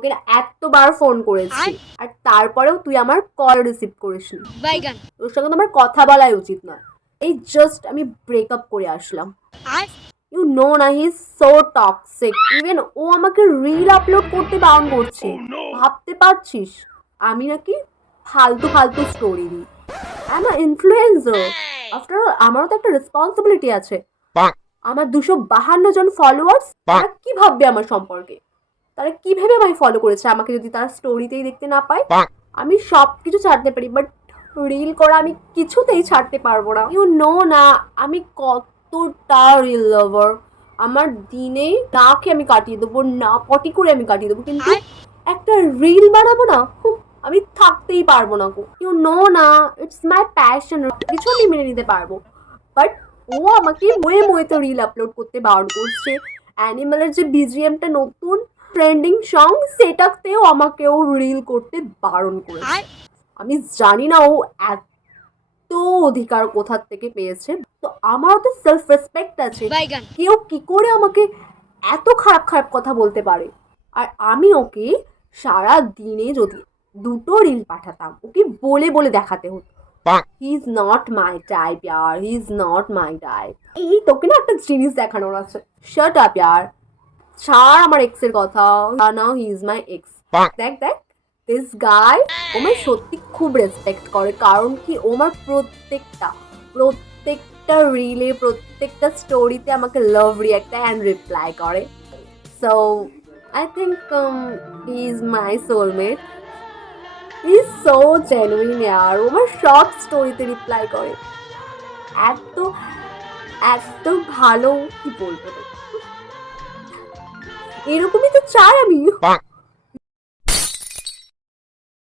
তোকে না এতবার ফোন করেছি। আর তারপরেও তুই আমার কল রিসিভ করিসনি বাইগান তোর সঙ্গে তো আমার কথা বলাই উচিত নয়। এই জাস্ট আমি ব্রেকআপ করে আসলাম। ইউ নো না হি সো টক্সিক ইভেন ও আমাকে রিল আপলোড করতে বারণ করছে। ভাবতে পারছিস? আমি নাকি ফালতু ফালতু স্টোরি দিই। I am influencer after all আমারও তো একটা রেসপন্সিবিলিটি আছে। আমার দুশো বাহান্ন জন ফলোয়ার্স কি ভাববে আমার সম্পর্কে? তারা কি ভেবে আমায় ফলো করেছে? আমাকে যদি তারা স্টোরিতেই দেখতে না পায় আমি সব কিছু ছাড়তে পারি বাট রিল করা আমি কিছুতেই ছাড়তে পারব না। ইউ নো না আমি কতটা রিল লাভার আমার দিনে না খেয়ে আমি কাটিয়ে দেবো না পটি করে আমি কাটিয়ে দেবো কিন্তু একটা রিল বানাবো না আমি থাকতেই পারব না গো। ইউ নো না ইটস মাই প্যাশন কিছু আমি মেনে নিতে পারব। বাট ও আমাকে ময়ে মোয়ে তো রিল আপলোড করতে বারণ করছে। অ্যানিমালের যে বিজিএমটা নতুন ট্রেন্ডিং সং সেটাতেও আমাকেও রিল করতে বারণ করেছে। আমি জানি না ও এত অধিকার কোথার থেকে পেয়েছে। তো আমারও তো সেলফ রেসপেক্ট আছে কেউ কি করে আমাকে এত খারাপ খারাপ কথা বলতে পারে? আর আমি ওকে সারা দিনে যদি দুটো রিল পাঠাতাম ওকে বলে বলে দেখাতে হতো। He is not my type year he is not my type এই তোকে না একটা জিনিস দেখানোর আছে। শার্ট আপ ইয়ার ছাড় আমার এক্সের কথা। নাও হি ইজ মাই এক্স দেখ দেখ দিস গাই ও আমার সত্যি খুব রেসপেক্ট করে। কারণ কি ওমার প্রত্যেকটা প্রত্যেকটা রিলে প্রত্যেকটা স্টোরিতে আমাকে লাভ রিয়াক্ট অ্যান্ড রিপ্লাই করে। So I think he is my soulmate he is so genuine ইয়ার ও আমার শর্ট স্টোরিতে রিপ্লাই করে। এত এত ভালো কি বলব? এরকমই তো চাই আমি